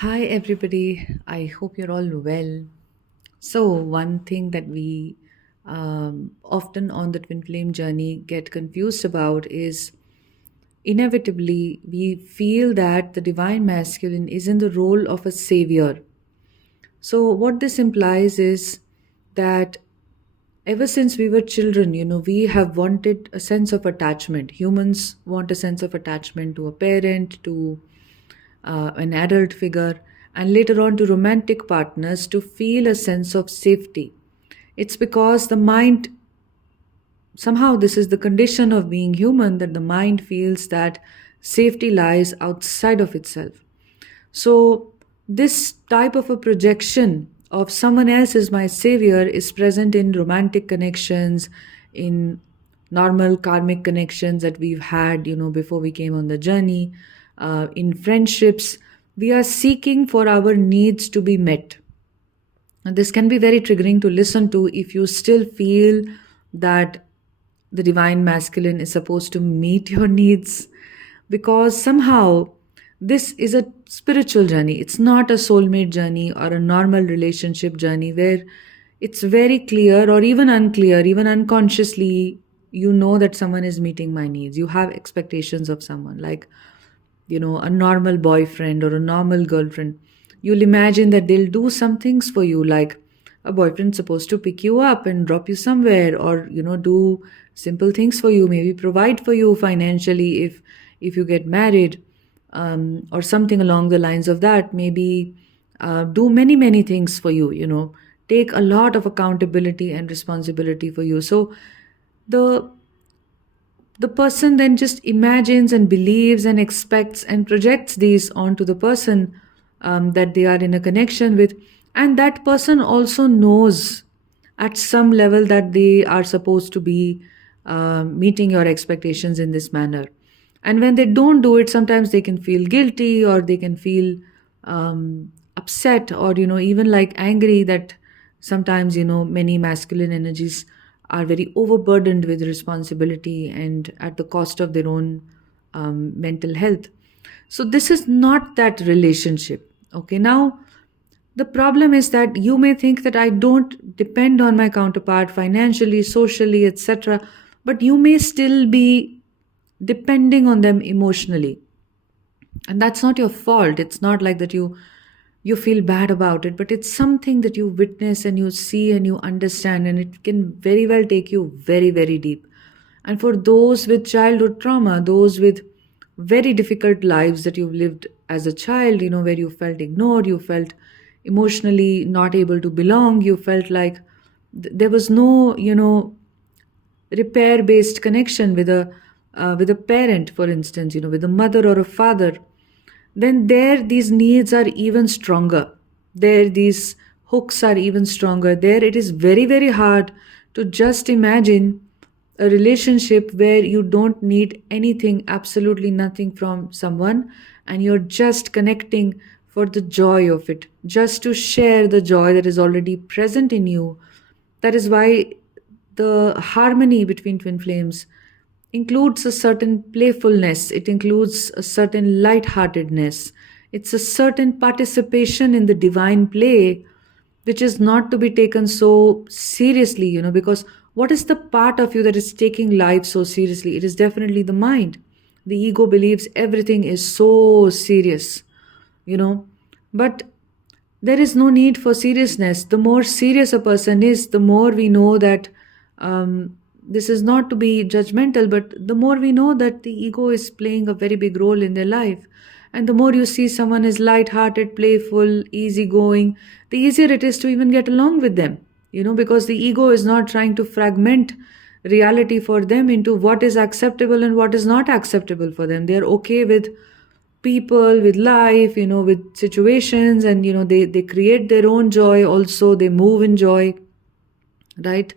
Hi, everybody. I hope you're all well. So, one thing that we often on the twin flame journey get confused about is inevitably we feel that the divine masculine is in the role of a savior. So, what this implies is that ever since we were children, we have wanted a sense of attachment. Humans want a sense of attachment to a parent, to an adult figure, and later on to romantic partners to feel a sense of safety. It's because the mind, somehow, this is the condition of being human, that the mind feels that safety lies outside of itself. So, this type of a projection of someone else as my savior is present in romantic connections, in normal karmic connections that we've had, before we came on the journey, in friendships. We are seeking for our needs to be met. And this can be very triggering to listen to if you still feel that the divine masculine is supposed to meet your needs, because somehow this is a spiritual journey. It's not a soulmate journey or a normal relationship journey where it's very clear or even unclear, even unconsciously, that someone is meeting my needs. You have expectations of someone, like, a normal boyfriend or a normal girlfriend. You'll imagine that they'll do some things for you, like a boyfriend's supposed to pick you up and drop you somewhere, or do simple things for you, maybe provide for you financially if you get married, or something along the lines of that. Maybe do many things for you. Take a lot of accountability and responsibility for you. So the the person then just imagines and believes and expects and projects these onto the person that they are in a connection with. And that person also knows at some level that they are supposed to be meeting your expectations in this manner. And when they don't do it, sometimes they can feel guilty, or they can feel upset, or even like angry, that sometimes many masculine energies are very overburdened with responsibility and at the cost of their own mental health. So this is not that relationship. Okay, now the problem is that you may think that I don't depend on my counterpart financially, socially, etc., but you may still be depending on them emotionally. And that's not your fault. It's not like that you feel bad about it, but it's something that you witness and you see and you understand, and it can very well take you very deep. And for those with childhood trauma, those with very difficult lives that you've lived as a child, where you felt ignored, you felt emotionally not able to belong, you felt like there was no repair based connection with a parent, for instance, with a mother or a father, then there these needs are even stronger. There these hooks are even stronger. There it is very hard to just imagine a relationship where you don't need anything, absolutely nothing from someone, and you're just connecting for the joy of it, just to share the joy that is already present in you. That is why the harmony between twin flames includes a certain playfulness, it includes a certain lightheartedness, it's a certain participation in the divine play, which is not to be taken so seriously, because what is the part of you that is taking life so seriously? It is definitely the mind. The ego believes everything is so serious, you know, but there is no need for seriousness. The more serious a person is, the more we know that this is not to be judgmental, but the more we know that the ego is playing a very big role in their life. And the more you see someone is light-hearted, playful, easygoing, the easier it is to even get along with them, because the ego is not trying to fragment reality for them into what is acceptable and what is not acceptable for them. They are okay with people, with life, with situations, and they create their own joy also. They move in joy, right?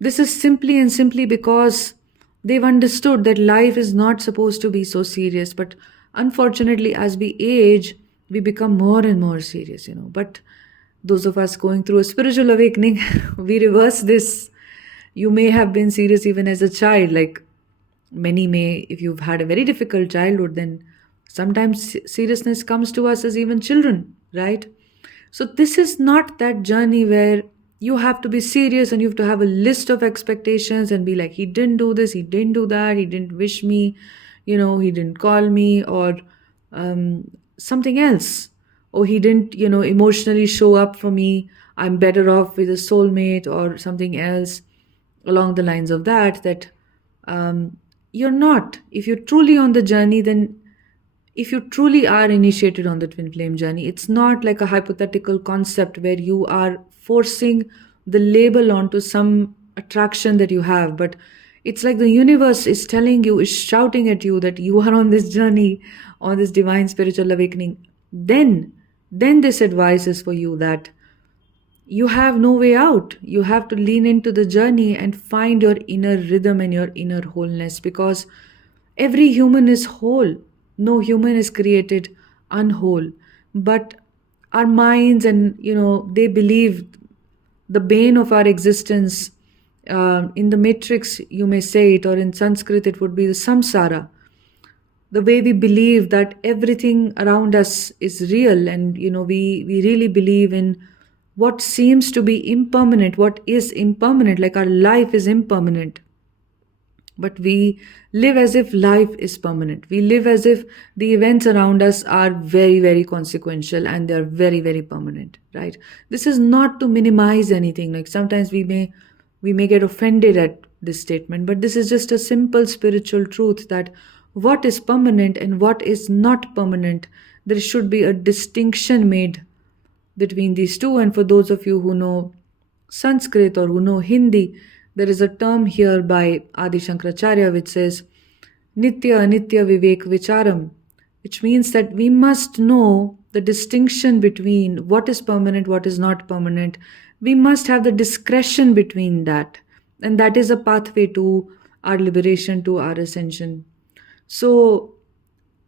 This is simply because they've understood that life is not supposed to be so serious. But unfortunately, as we age, we become more and more serious, But those of us going through a spiritual awakening, we reverse this. You may have been serious even as a child. Like many may, if you've had a very difficult childhood, then Sometimes seriousness comes to us as even children, right? So this is not that journey where you have to be serious and you have to have a list of expectations and be like, he didn't do this, he didn't do that, he didn't wish me, he didn't call me, or something else. Or he didn't, emotionally show up for me. I'm better off with a soulmate or something else along the lines of that you're not. If you're truly on the journey, then if you truly are initiated on the twin flame journey, it's not like a hypothetical concept where you are forcing the label onto some attraction that you have, but it's like the universe is telling you, is shouting at you that you are on this journey, on this divine spiritual awakening. Then this advice is for you that you have no way out. You have to lean into the journey and find your inner rhythm and your inner wholeness, because every human is whole. No human is created unwhole. But our minds and, they believe the bane of our existence, in the matrix, you may say it, or in Sanskrit, it would be the samsara. The way we believe that everything around us is real, and we really believe in what seems to be impermanent, what is impermanent, like our life is impermanent. But we live as if life is permanent. We live as if the events around us are very, very consequential and they're very, very permanent, right? This is not to minimize anything. Like sometimes we may get offended at this statement, but this is just a simple spiritual truth that what is permanent and what is not permanent, there should be a distinction made between these two. And for those of you who know Sanskrit or who know Hindi, there is a term here by Adi Shankaracharya which says Nitya Anitya Vivek Vicharam, which means that we must know the distinction between what is permanent, what is not permanent. We must have the discretion between that. And that is a pathway to our liberation, to our ascension. So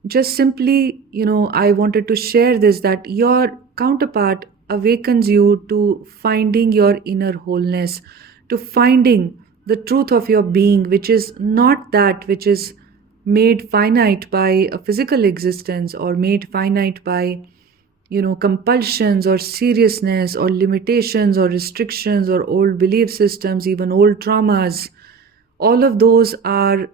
just simply, I wanted to share this, that your counterpart awakens you to finding your inner wholeness, to finding the truth of your being, which is not that which is made finite by a physical existence or made finite by, compulsions or seriousness or limitations or restrictions or old belief systems, even old traumas. All of those are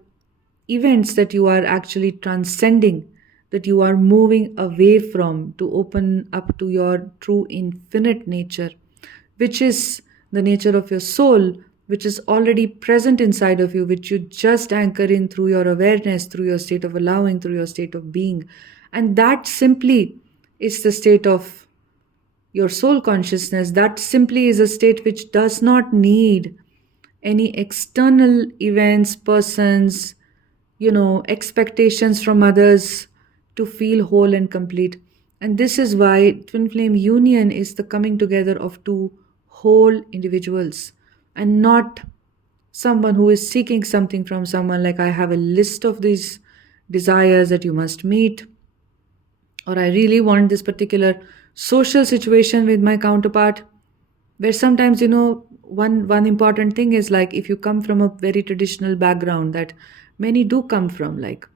events that you are actually transcending, that you are moving away from to open up to your true infinite nature, which is the nature of your soul, which is already present inside of you, which you just anchor in through your awareness, through your state of allowing, through your state of being. And that simply is the state of your soul consciousness. That simply is a state which does not need any external events, persons, expectations from others to feel whole and complete. And this is why twin flame union is the coming together of two whole individuals, and not someone who is seeking something from someone, like I have a list of these desires that you must meet, or I really want this particular social situation with my counterpart. Where sometimes, one important thing is, like, if you come from a very traditional background that many do come from, like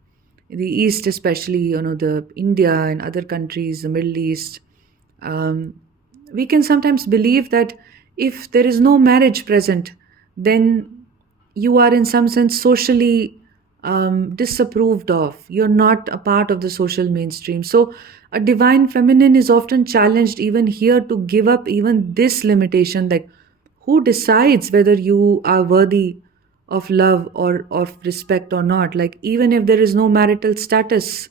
the East, especially, the India and other countries, the Middle East, we can sometimes believe that if there is no marriage present, then you are in some sense socially disapproved of. You're not a part of the social mainstream. So a divine feminine is often challenged even here to give up even this limitation, like who decides whether you are worthy of love or of respect or not. Like, even if there is no marital status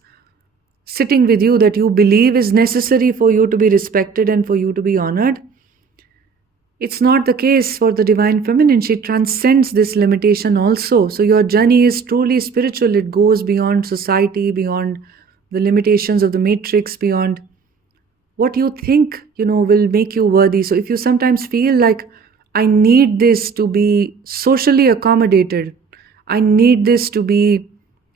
sitting with you that you believe is necessary for you to be respected and for you to be honored, it's not the case for the divine feminine. She transcends this limitation also. So your journey is truly spiritual. It goes beyond society, beyond the limitations of the matrix, beyond what you think, will make you worthy. So if you sometimes feel like, I need this to be socially accommodated, I need this to be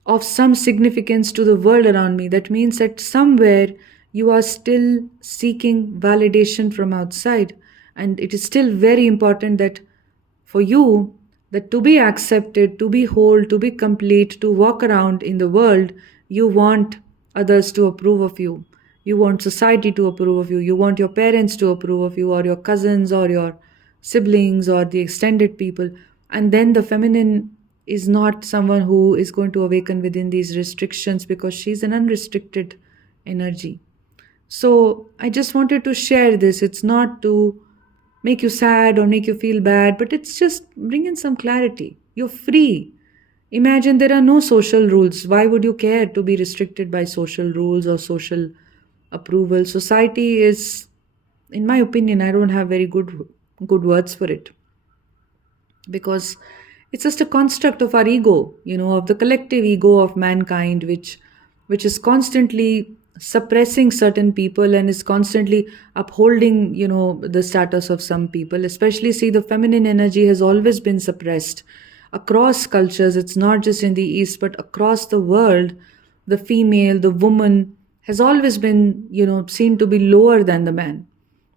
of some significance to the world around me, that means that somewhere you are still seeking validation from outside. And it is still very important that for you, that to be accepted, to be whole, to be complete, to walk around in the world, you want others to approve of you. You want society to approve of you. You want your parents to approve of you, or your cousins, or your siblings, or the extended people. And then the feminine is not someone who is going to awaken within these restrictions, because she's an unrestricted energy. So I just wanted to share this. It's not to make you sad or make you feel bad, but it's just bring in some clarity. You're free. Imagine there are no social rules. Why would you care to be restricted by social rules or social approval? Society is, in my opinion, I don't have very good words for it, because it's just a construct of our ego, of the collective ego of mankind, which is constantly suppressing certain people and is constantly upholding, the status of some people. Especially, see, the feminine energy has always been suppressed across cultures. It's not just in the East, but across the world. The female, the woman, has always been, seen to be lower than the man.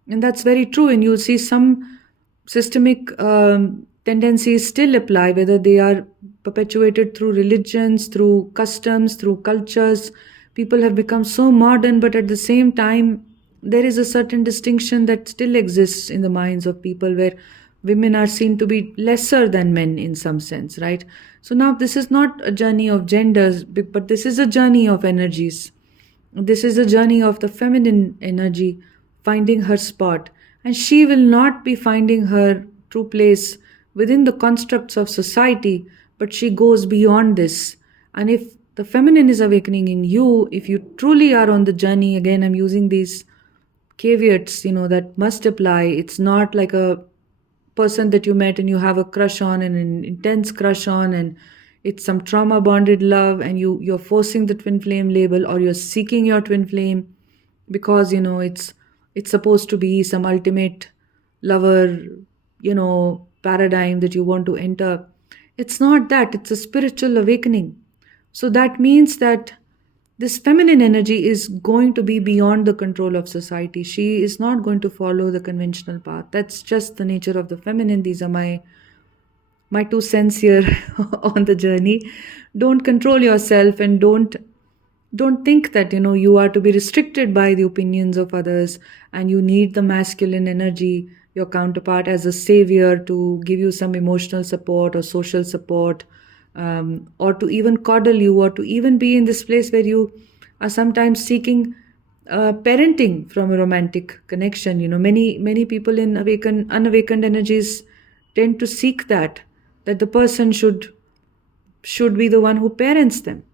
And that's very true. And you'll see some systemic tendencies still apply, whether they are perpetuated through religions, through customs, through cultures. People have become so modern, but at the same time, there is a certain distinction that still exists in the minds of people, where women are seen to be lesser than men in some sense, right? So now this is not a journey of genders, but this is a journey of energies. This is a journey of the feminine energy finding her spot, and she will not be finding her true place within the constructs of society, but she goes beyond this. And if the feminine is awakening in you, if you truly are on the journey, again, I'm using these caveats, that must apply. It's not like a person that you met and you have a crush on, and an intense crush on, and it's some trauma bonded love, and you're forcing the twin flame label, or you're seeking your twin flame because it's supposed to be some ultimate lover, paradigm that you want to enter. It's not that. It's a spiritual awakening. So that means that this feminine energy is going to be beyond the control of society. She is not going to follow the conventional path. That's just the nature of the feminine. These are my 2 cents here on the journey. Don't control yourself, and don't think that you are to be restricted by the opinions of others, and you need the masculine energy, your counterpart, as a savior to give you some emotional support or social support, or to even coddle you, or to even be in this place where you are sometimes seeking parenting from a romantic connection. Many people in unawakened energies tend to seek that the person should be the one who parents them.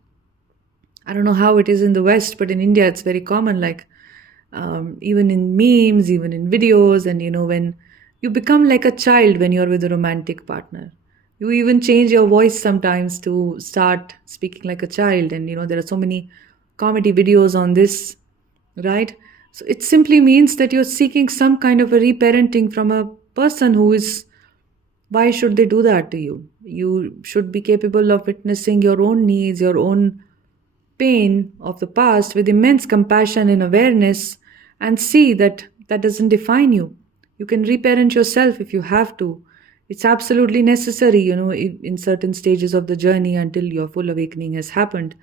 I don't know how it is in the West, but in India it's very common. Like, even in memes, even in videos, and when you become like a child when you're with a romantic partner, you even change your voice sometimes to start speaking like a child. And there are so many comedy videos on this, right? So it simply means that you're seeking some kind of a reparenting from a person who is. Why should they do that to you? You should be capable of witnessing your own needs, your own pain of the past with immense compassion and awareness, and see that that doesn't define you. You can reparent yourself if you have to. It's absolutely necessary, in certain stages of the journey until your full awakening has happened,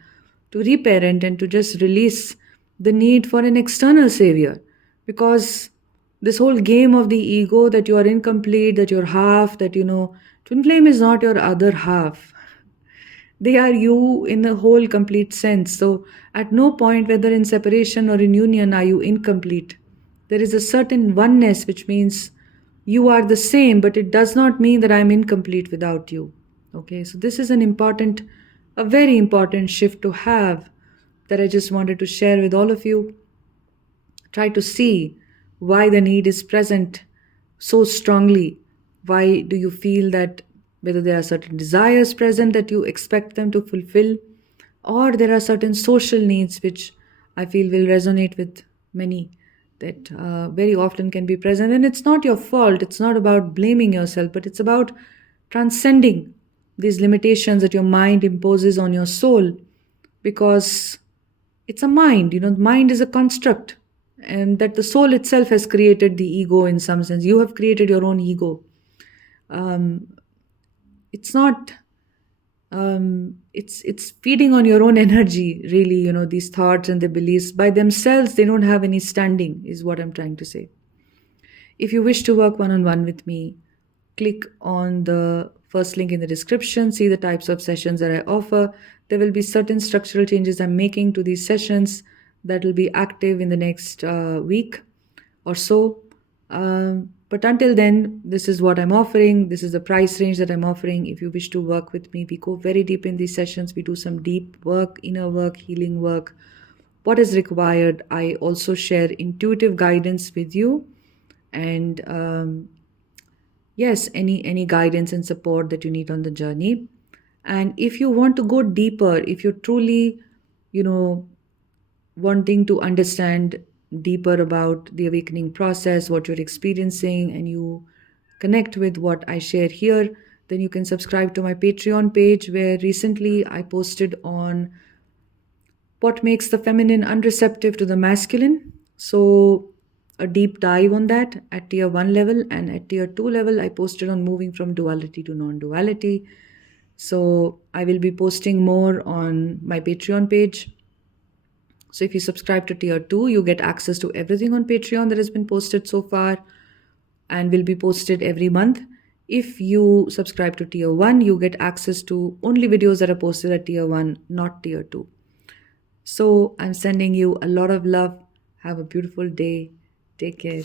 to reparent and to just release the need for an external savior. Because this whole game of the ego, that you are incomplete, that you're half, that, twin flame is not your other half. They are you in a whole complete sense. So at no point, whether in separation or in union, are you incomplete. There is a certain oneness, which means you are the same, but it does not mean that I'm incomplete without you. Okay, so this is a very important shift to have, that I just wanted to share with all of you. Try to see why the need is present so strongly. Why do you feel that, whether there are certain desires present that you expect them to fulfill, or there are certain social needs which I feel will resonate with many, that very often can be present. And it's not your fault. It's not about blaming yourself, but it's about transcending these limitations that your mind imposes on your soul, because it's a mind. Mind is a construct, and that the soul itself has created the ego in some sense. You have created your own ego. It's not it's feeding on your own energy, really. These thoughts and the beliefs by themselves, they don't have any standing, is what I'm trying to say. If you wish to work one-on-one with me, click on the first link in the description, see the types of sessions that I offer. There will be certain structural changes I'm making to these sessions that will be active in the next week or so. But until then, this is what I'm offering. This is the price range that I'm offering. If you wish to work with me, we go very deep in these sessions. We do some deep work, inner work, healing work. What is required? I also share intuitive guidance with you, and yes, any guidance and support that you need on the journey. And if you want to go deeper, if you're truly, you know, wanting to understand deeper about the awakening process, what you're experiencing, and you connect with what I share here, then you can subscribe to my Patreon page, where recently I posted on what makes the feminine unreceptive to the masculine. So, a deep dive on that at tier 1 level, and at tier 2 level, I posted on moving from duality to non duality. So, I will be posting more on my Patreon page. So if you subscribe to tier 2, you get access to everything on Patreon that has been posted so far and will be posted every month. If you subscribe to tier 1, you get access to only videos that are posted at tier 1, not tier 2. So I'm sending you a lot of love. Have a beautiful day. Take care.